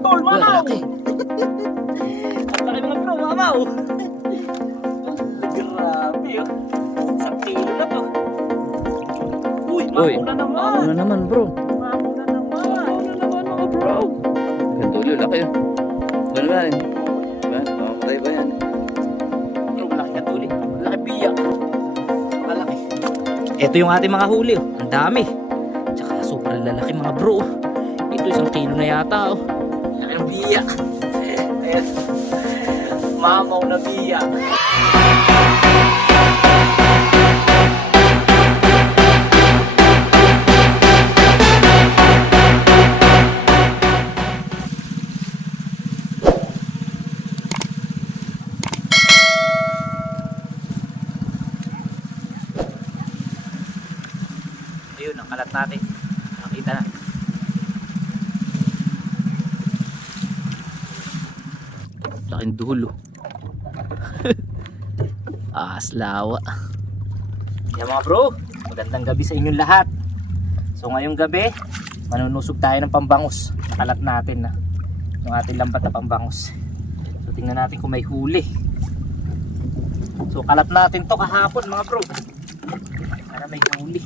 Tol, mamaw! Lalaki. Ang laki mga bro, mamaw! Grabe oh. Isang kilo na to. Uy, Uy, mamaw na naman! Mamaw na naman bro. Mamaw na naman mga bro! Gantulo, laki yun. Gano'n ba rin? Diba? Makamatay ba yan? Bro, malaki ka tuli. Malaki biyak. Malaki. Ito yung ating mga huli oh. Ang dami. Tsaka sobrang lalaki mga bro. Ito isang kilo na yata oh. Laki ng biyak. Ayan. Mamaw na biyak. Ayun, ang kalat natin. Nakita na. Laking dulo. Aslawa. Yan mga bro, magandang gabi sa inyong lahat. So ngayong gabi, manunusog tayo ng pambangus. Nakalat natin na yung ating lambat na pambangus. So tingnan natin kung may huli. So kalat natin to kahapon mga bro. Sana may huli.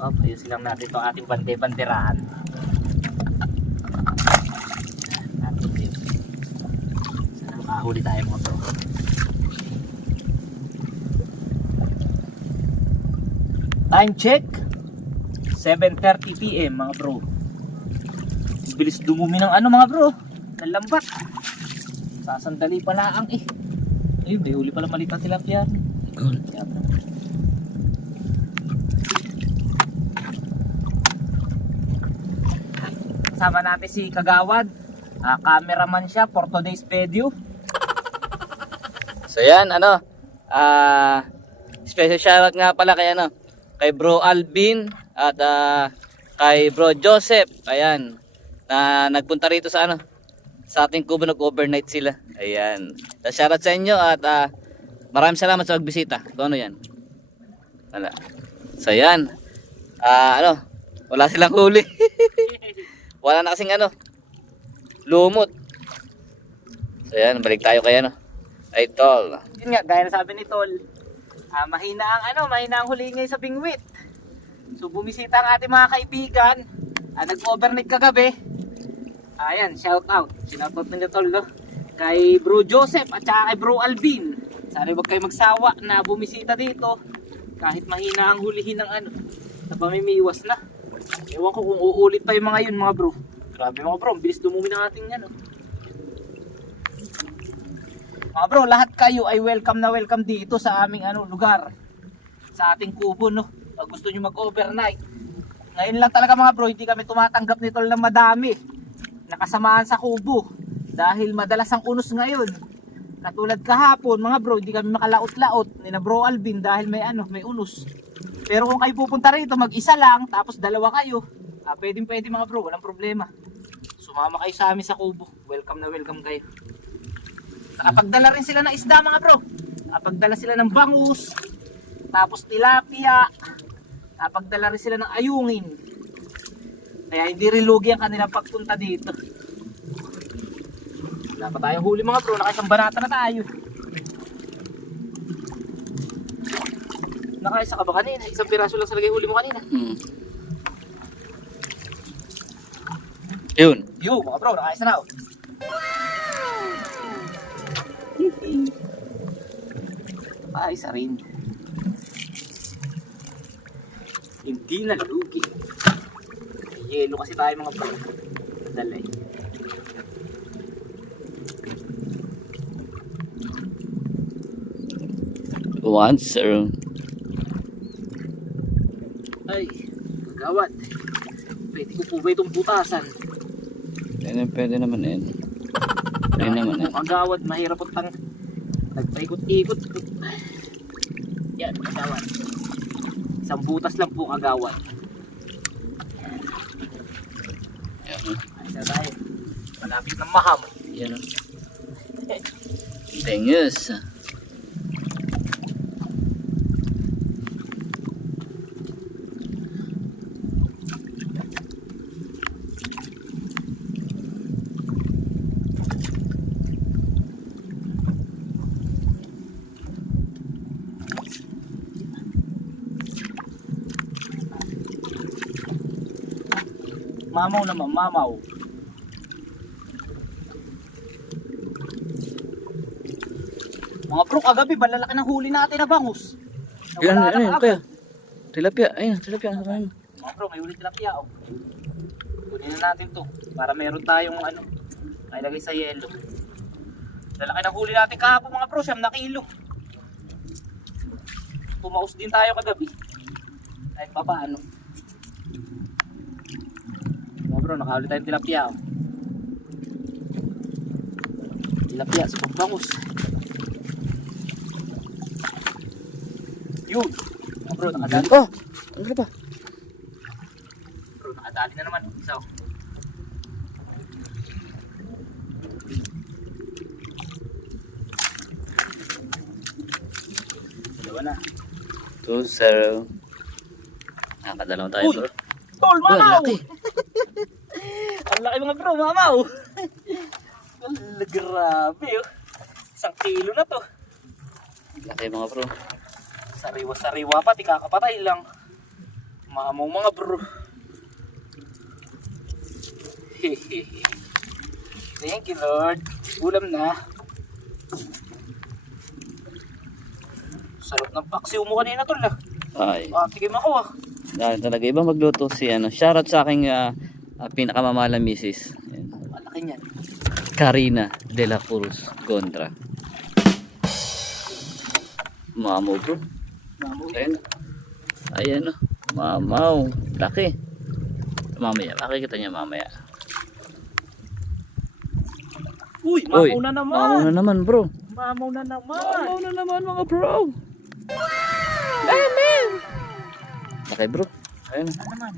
Ayusin lang natin ito ating bande-banderahan. Sana makahuli tayo mga bro. Time check 7:30 PM mga bro. Bilis dumumi ng ano mga bro, ng lambat. Sasandali pala ang ayun, may huli pala maliit na tilapia. Cool. Kasama natin si Kagawad, cameraman siya for today's video. So yan, special shoutout nga pala kay Bro Alvin at kay Bro Joseph. Ayan, na nagpunta rito sa sa ating kubo, nag-overnight sila. Ayan. So, shoutout sa inyo at maraming salamat sa pagbisita. Kung ano yan. Wala. So yan. Wala silang huli. Wala na kasing lumot. So yan, balik tayo kay ay Tol. Yun nga, gaya na sabi ni Tol, mahina ang huli ngayon sa Bingwit. So bumisita ang ating mga kaibigan, nag-overnight kagabi. Ayan, shout out ni Tol no? Kay Bro Joseph at saka kay Bro Alvin. Sana wag kayo magsawa na bumisita dito kahit mahina ang hulihin ng na pamimiwas na. Ewan ko kung uulit pa yung mga yun mga bro. Grabe mga bro, bilis dumumi ng ating mga bro, lahat kayo ay welcome na welcome dito sa aming lugar. Sa ating kubo no. Pag gusto nyo mag-overnight. Ngayon lang talaga mga bro, hindi kami tumatanggap nito ng madami. Nakasamaan sa kubo. Dahil madalas ang unos ngayon. Katulad kahapon mga bro, hindi kami makalaot-laot ni na Bro Alvin dahil may unos. Pero kung kayo pupunta rito, mag-isa lang, tapos dalawa kayo, pwede mga bro, walang problema. Sumama kayo sa amin sa kubo. Welcome na welcome kayo. Nakapagdala rin sila ng isda mga bro. Nakapagdala sila ng bangus, tapos tilapia, nakapagdala rin sila ng ayungin. Kaya hindi rin lugi ang kanilang pagpunta dito. Wala pa tayong huli mga bro, nakaisang banata na tayo. Nakaisa ka ba kanina? Isang piraso lang sa lagay huli mo kanina. Yun. Yo, mga bro, nakaisa na. Nakaisa rin. Hindi na lugi. Yelo kasi tayo mga bro. Dalay. Once or Ay, Kagawad. Pwede ko po ba itong butasan? pwede naman yan. Pwede naman yan. Kagawad, mahirap po nagpaikot-ikot. Yan, Kagawad. Isang butas lang po, Kagawad. Yan. Ayos na tayo. Malapit ng maham. Yan. Tengos. Mamaw naman, mamaw. Mga bro, kagabi, malalaki ng huli natin na bangus. Yan, Nawala na yan, agad. kaya. Tilapia, ayun, tilapia. Ano kayo? Mga bro, may huli tilapia oh. Kunin na natin to para meron tayong ano, mailagay sa yelo. Lalaki ng huli natin kahapon mga bro, 9 kilo. Pumaus din tayo kagabi. Kahit pa paano. Mga bro, nakahuli tayong tilapia oh. Tilapia sa pagbangus. Yun. Mga bro, nakadali. Oh, ano ba? Bro, nakadali na naman. Isa oh. Dalawa na. 2-0. Nakakadalaw tayo, Uy! bro. Tol, Well, mamaw! laki. Ang laki mga bro, mamaw! Wala, grabe oh. 1 kilo na to. Laki mga bro. Sariwa-sariwa pa, di kakapatay lang. Mamaw mga bro. Thank you Lord. Ulam na. Sarap ng paksiw mo kanina tol ah. Ay. Tikim ako ah. Dahil talaga iba magluto si ano. Shoutout sa aking pinakamamalang misis. Ayan. Malaki niyan. Karina de la Cruz Gondra. Mamaw bro. Mamaw. Ayan. Ayan o. Mamaw. Laki. Mamaya. Makikita niya mamaya. Uy, Uy, mamaw na naman. Mamaw na naman bro. Mamaw na naman. Mamaw na naman mga bro. Amen. Laki bro. Ayan. Ano naman?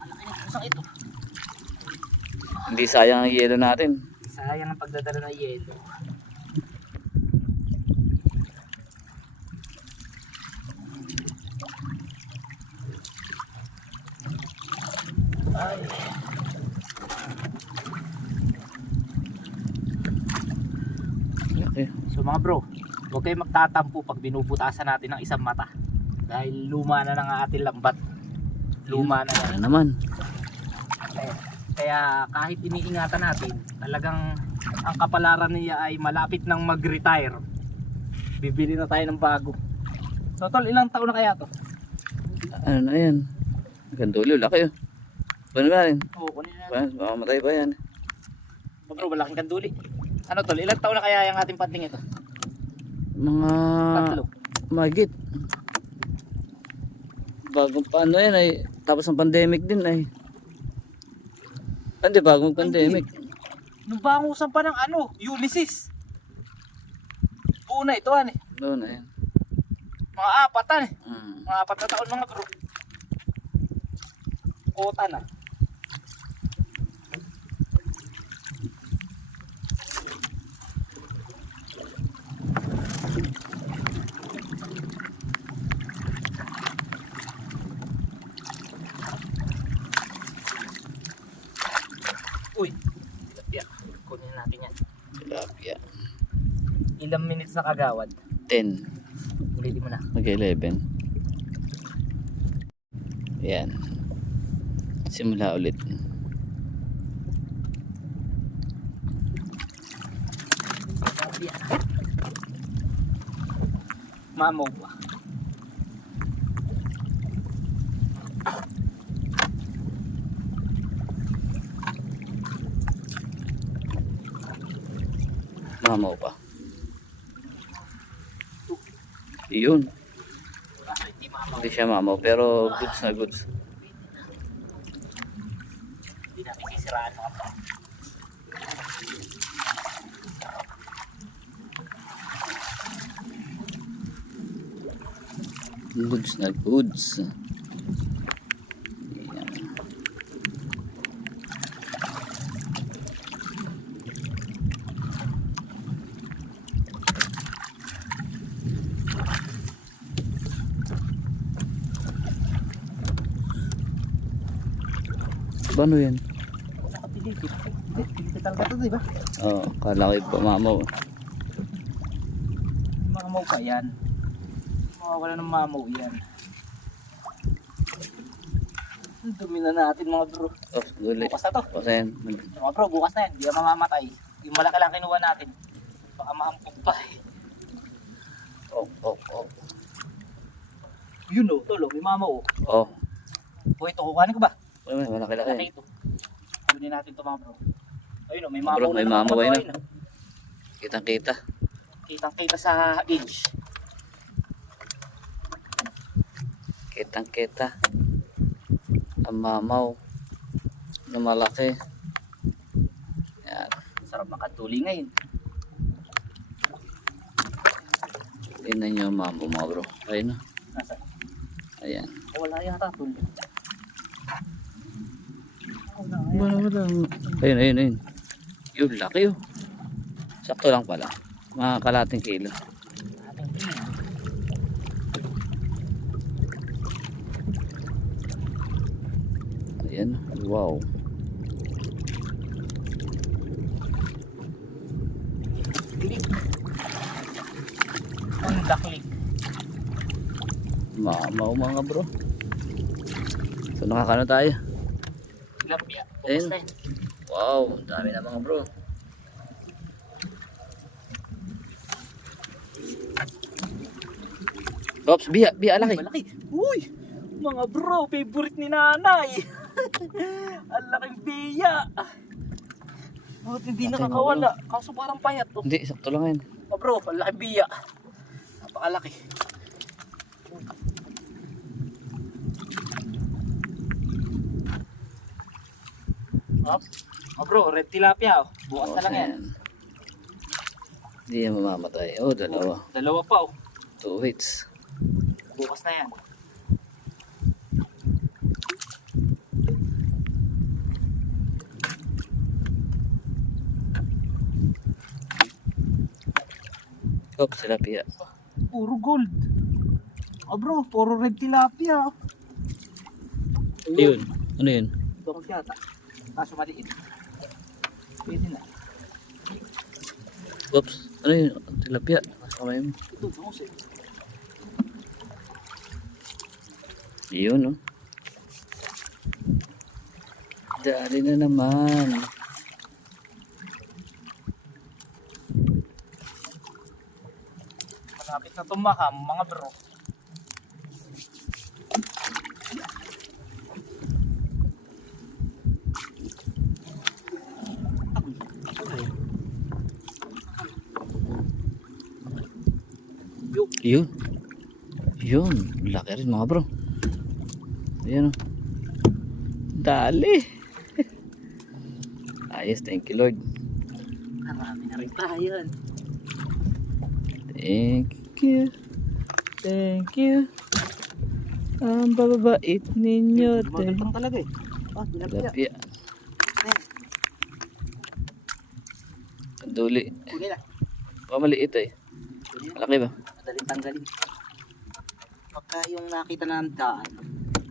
Malaki na pusang ito. Hindi sayang ang yelo natin. Sayang ang pagdadala ng yelo. Ay. Laki. So mga bro, huwag kayong magtatampo pag binubutasan natin ng isang mata. Dahil luma na ng ating lambat. Luma na Ano yan. naman? Kaya kahit iniingatan natin, talagang ang kapalaran niya ay malapit nang mag-retire. Bibili na tayo ng bago. So tol, ilang taon na kaya to? Ano na yan? Gandulo. Laki oh. Paano ba rin? Oo, kunin na. Mamamatay pa yan. Bro, malaking kanduli. Ano tol, ilang taon na kaya yung ating panting ito? Mga... Tatlo. Magit. Bagong paano yan ay... Tapos ng pandemic din ay... Hindi, bagong pandemic. Nung bangusan pa ng ano, Ulysses. Una ito ano eh. Doon na yan. Mga 4 eh. Hmm. Mga 4 na taon mga bro. Kota na. Uy, tilapia. Kunin natin yan. Tilapia. Ilang minutes na kagawad? 10. Ulitin mo na. Mag-11. Yan. Simula ulit. Tilapia. Mamaw pa. Mamaw pa. Iyon. Hindi mamaw. Hindi siya mamaw pero goods na goods. Hindi natin sisiraan mga bro. Goods na goods. Yan. Ano yan? Nakapilipit. Pilipit talaga ito, di ba? Oo, kala ko yung mamaw. Mamaw pa yan. Mawawala ng mamaw yan. Ang dumi na natin mga bro. Oh, guli. Bukas na to. O, sayan. Mga bro, bukas na yan. Hindi na mamamatay. Yung malaki lang kinuha natin. Baka maampog pa eh. Oh. Yun o, tol, may mama o. Oh. O ito, kukanin ko ba? Malaki-laki. Malaki ito. Kunin natin ito mga bro. Ayun o, may mama Bro, may mama ba yun? o. Kitang-kita. Kitang-kita sa age. Kitang-kita. Ang mamaw. Na malaki. Yan. Sarap makatuli ngayon. Tingnan nyo ang mamaw mga bro. Ayun na. Nasa? Ayan. Wala yata tol. Wala. Ayun. Yun, laki yun. Sakto lang pala. Mga kalating kilo. Ating tingin. Ayan. Wow. Click. Honda click. Mamaw mga bro. So nakakano tayo. Tilapia. Ayun. Bukas na yan. Wow. Ang dami na mga bro. Ops, biya laki. Malaki. Uy! Mga bro, favorite ni nanay. Ang laking biya. Buti hindi Laki, nakakawala. Kaso parang payat to. Hindi, sakto lang yan. Mga bro, ang laking biya. Napakalaki. Oh, mga bro, red tilapia. Oh. Bukas na lang yan. Hindi yan mamamatay. Oh, dalawa. Dalawa pa oh. 2 hits. Bukas na yan. Ops, tilapia. Puro gold. Oh bro, puro red tilapia. Yun. Ano yun? Dokos yata. Kaso maliit. Pwede na. Ops. Ano yun? Tilapia. Kamay mo. Ito, dokos eh. Yun, no? Dali na naman. Malapit na tumakam, mga bro. Yun. Yun. Laki rin mga bro. Ayan, oh. Dali. Ayos, thank you Lord. Marami na rin tayo. Thank you. Thank you. Ang bababait ninyo. Magandang talaga eh. Ah, tilapia. Tilapia. Duli. Kunin na. Baka maliit eh. Kunin na. Malaki ba? Madaling tanggalin. Pagka yung nakita na ng daan,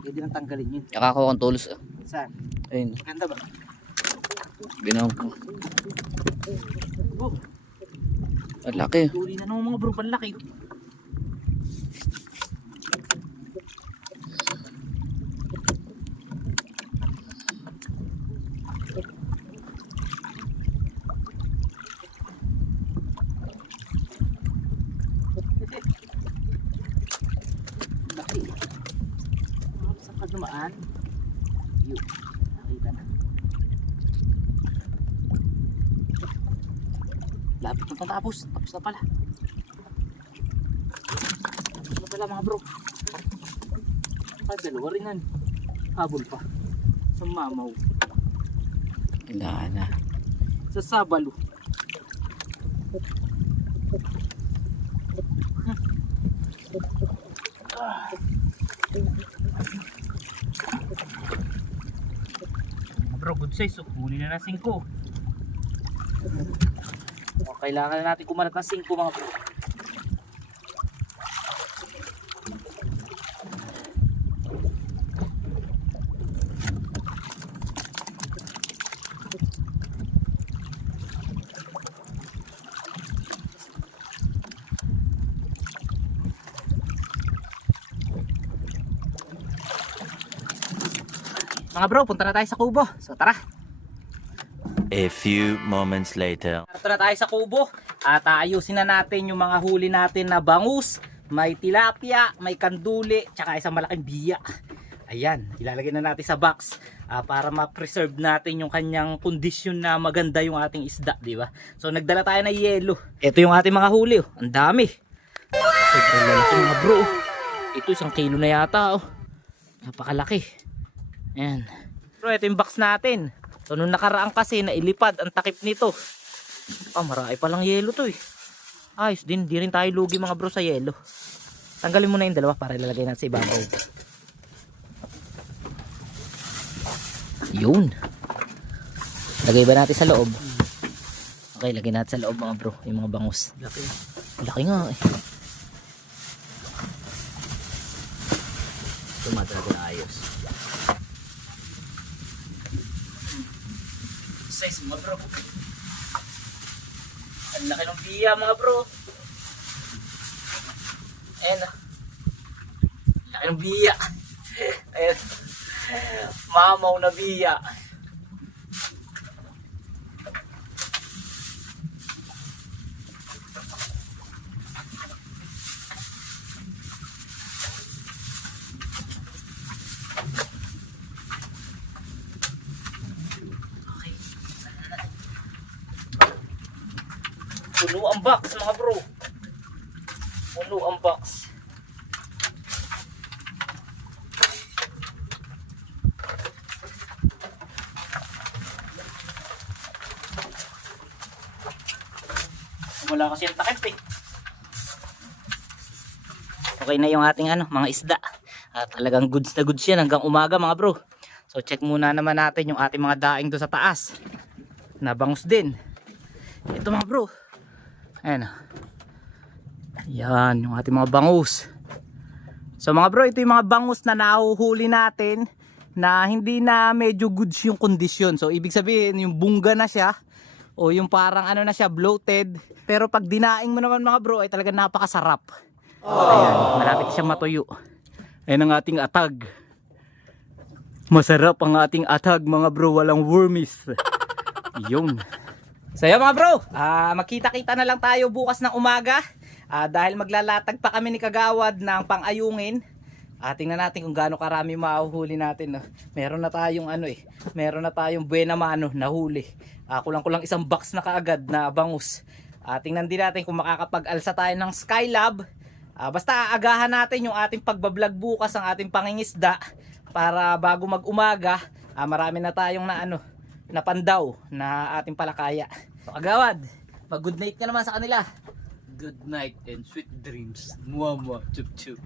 pwede nang tanggalin yun. Nakakawa kong tulos ah. Saan? Ayun. Maganda ba? Binawag ko. Oh, Ang laki. tuli na ng mga bro, panlaki. Laki. Saan ka dumaan? Yun, nakita na. Lapit na patapos. Tapos na pala. Tapos na pala mga bro. Dalawa rin yan. Habol pa. Sa mamaw. Wala na. Sa sabalo. Bro, good size. So, huli na na 5. Kailangan na natin kumalat ng 5 mga bro. Mga bro, punta na tayo sa kubo. So tara. A few moments later. Punta na tayo sa kubo at ayusin na natin yung mga huli natin na bangus. May tilapia, may kanduli, tsaka isang malaking biya. Ayan, ilalagay na natin sa box para ma-preserve natin yung kanyang kondisyon na maganda yung ating isda, di ba? So nagdala tayo ng yelo. Ito yung ating mga huli, oh. Ang dami. Sobrang lalaki mga bro. Ito 1 kilo na yata, oh. Napakalaki. Ayan. Bro, ito yung box natin. So nung nakaraan kasi nailipad ang takip nito. Marami palang yelo to eh. Ayos din, di rin tayo lugi mga bro sa yelo. Tanggalin mo na yung dalawa para ilalagay natin sa ibabaw. Yun. Lagay ba natin sa loob? Okay, lagay natin sa loob mga bro, yung mga bangus. Laki. Laki nga eh. Tumatalaga na ayos. Size mga bro. Ang laki ng biya mga bro. Ayan na. Laki ng biya. Ayan. Mamaw na biya. Puno ang box mga bro. Puno ang box. Wala kasi yung takip eh. Okay na yung ating mga isda. Talagang goods na goods yan hanggang umaga mga bro. So check muna naman natin yung ating mga daing doon sa taas. Nabangus din. Ito mga bro. Ayan. Yan yung ating mga bangus. So mga bro, ito yung mga bangus na nahuhuli natin na hindi na medyo goods yung kondisyon. So ibig sabihin yung bungga na siya o yung parang na siya, bloated. Pero pag dinaing mo naman mga bro ay talagang napakasarap. Ayan, malapit siya matuyo. Ayan ang ating atag. Masarap ang ating atag mga bro, walang wormies. Yung. So yun mga bro, magkita-kita na lang tayo bukas ng umaga. Dahil maglalatag pa kami ni Kagawad ng pang-ayungin. Tingnan natin kung gaano karami mahuhuli natin. No? Meron na tayong meron na tayong buena mano na huli. Kulang-kulang 1 box na kaagad na bangus. Tingnan din natin kung makakapag-alsa tayo ng Skylab. Basta aagahan natin yung ating pagbablog bukas, ang ating pangingisda. Para bago mag-umaga, marami na tayong na pandaw na ating palakaya. So, Kagawad, mag-good night ka naman sa kanila. Good night and sweet dreams. Muwa muwa. Chup chup.